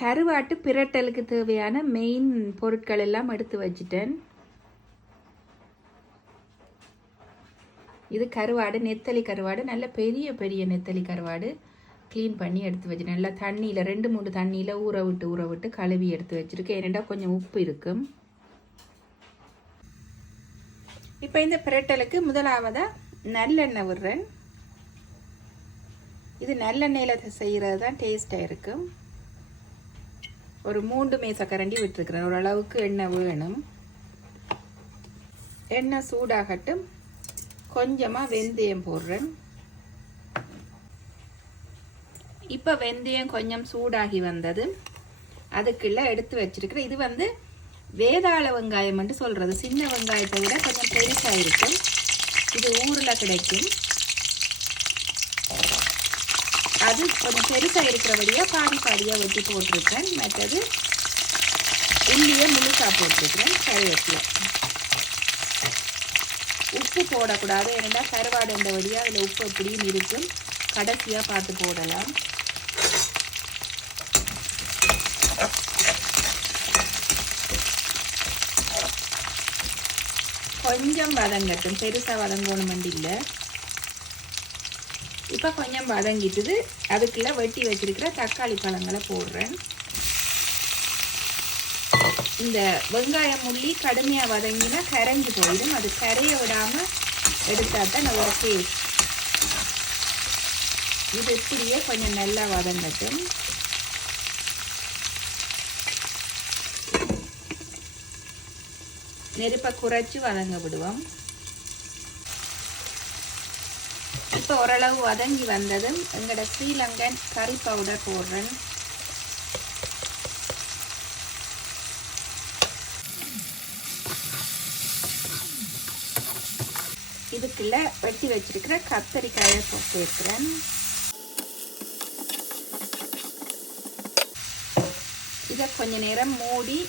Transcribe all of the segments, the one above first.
கருவாட்டு பிரட்டலுக்கு தேவையான மெயின் பொருட்கள் எல்லாம் எடுத்து வச்சிட்டேன். இது கருவாடு, நெத்தலி கருவாடு, நல்ல பெரிய பெரிய நெத்தலி கருவாடு க்ளீன் பண்ணி எடுத்து வச்சிட்டேன். நல்லா தண்ணியில் 2-3 தண்ணியில் ஊற விட்டு கழுவி எடுத்து வச்சுருக்கேன். ஏனெண்டா கொஞ்சம் உப்பு இருக்கும். இப்போ இந்த பிரட்டலுக்கு முதலாவதாக நல்லெண்ணெய் விடுறேன். இது நல்லெண்ணெயில் செய்கிறது தான் டேஸ்ட்டாக இருக்கும். ஒரு 3 மேசக்கரண்டி விட்டுருக்குறேன். ஓரளவுக்கு எண்ணெய் வேணும். எண்ணெய் சூடாகட்டும். கொஞ்சமாக வெந்தயம் போடுறேன். இப்போ வெந்தயம் கொஞ்சம் சூடாகி வந்தது. அதுக்குள்ள எடுத்து வச்சிருக்கிறேன். இது வேதாள வெங்காயம் என்று சொல்கிறது. சின்ன வெங்காயத்தை விட கொஞ்சம் பெருசாக இருக்கும். இது ஊரில் கிடைக்கும். அது கொஞ்சம் பெருசாக இருக்கிறபடியாக பாதியாக வெட்டி போட்டிருக்கேன். மற்றது உள்ளியை முழுசாக போட்டிருக்கிறேன். கருவேப்பிலை. உப்பு போடக்கூடாது. ஏன்னா கருவாடு வழியாக அதில் உப்பு எப்படியும் இருக்கும். கடைசியாக பார்த்து போடலாம். கொஞ்சம் வதங்கட்டும். பெருசாக வதங்கணும் இல்லை. இப்போ கொஞ்சம் வதங்கிட்டுது. அதுக்குள்ள வெட்டி வச்சிருக்கிற தக்காளி பழங்களை போடுறேன். இந்த வெங்காயம் உள்ளி கடுமையாக வதங்கினா கரைஞ்சி போயிடும். அது கரைய விடாமல் எடுத்தால் தான் நல்ல டேஸ்ட். இது இப்படியே கொஞ்சம் நல்லா வதங்கட்டும். நெருப்பை குறைச்சி வதங்க விடுவோம். இப்போ ஓரளவு வதங்கி வந்ததும் எங்களோட ஸ்ரீலங்கன் கறி பவுடர் போடுறேன். இதுக்குள்ள வெட்டி வச்சிருக்கிற கத்தரிக்காயை சேர்க்கிறேன். இதை கொஞ்ச நேரம் மூடி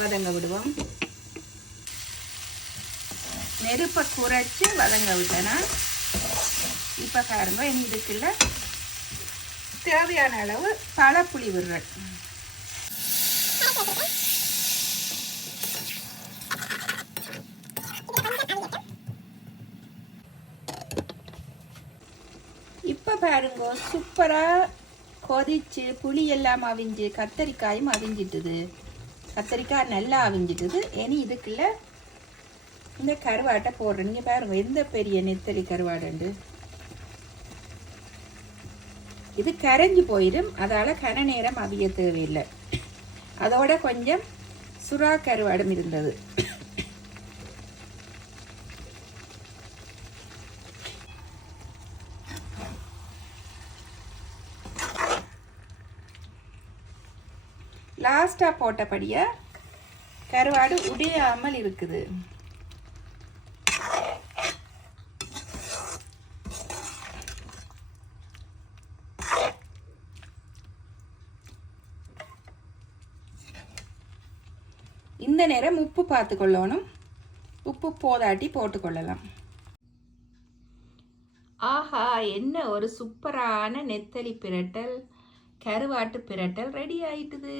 வதங்க விடுவோம். நெருப்பை குறைச்சி வதங்க விட்டேன்னா இப்போ பாருங்க. இனி இதுக்குள்ள தேவையான அளவு பழப்புளி விடுறேன். இப்போ பாருங்க, சூப்பராக கொதிச்சு புளி எல்லாம் அவிஞ்சு கத்தரிக்காயும் அவிஞ்சிட்டுது. கத்தரிக்காய் நல்லா அவிஞ்சிட்டுது. இனி இதுக்குள்ள இந்த கருவாட்டை போடுறேன். நீங்கள் பாருங்க எந்த பெரிய நெத்தலி கருவாடுண்டு. இது கரைஞ்சி போயிடும். அதால் கன நேரம் அவிய தேவையில்லை. அதோட கொஞ்சம் சுறா கருவாடும் இருந்தது. லாஸ்டா போட்டபடியா கருவாடு உடையாமல் இருக்குது. இந்த நேரம் உப்பு பார்த்து கொள்ளணும். உப்பு போதாட்டி போட்டுக்கொள்ளலாம். ஆஹா, என்ன ஒரு சூப்பரான நெத்தலி பிரட்டல், கருவாட்டு பிரட்டல் ரெடி ஆயிட்டுது.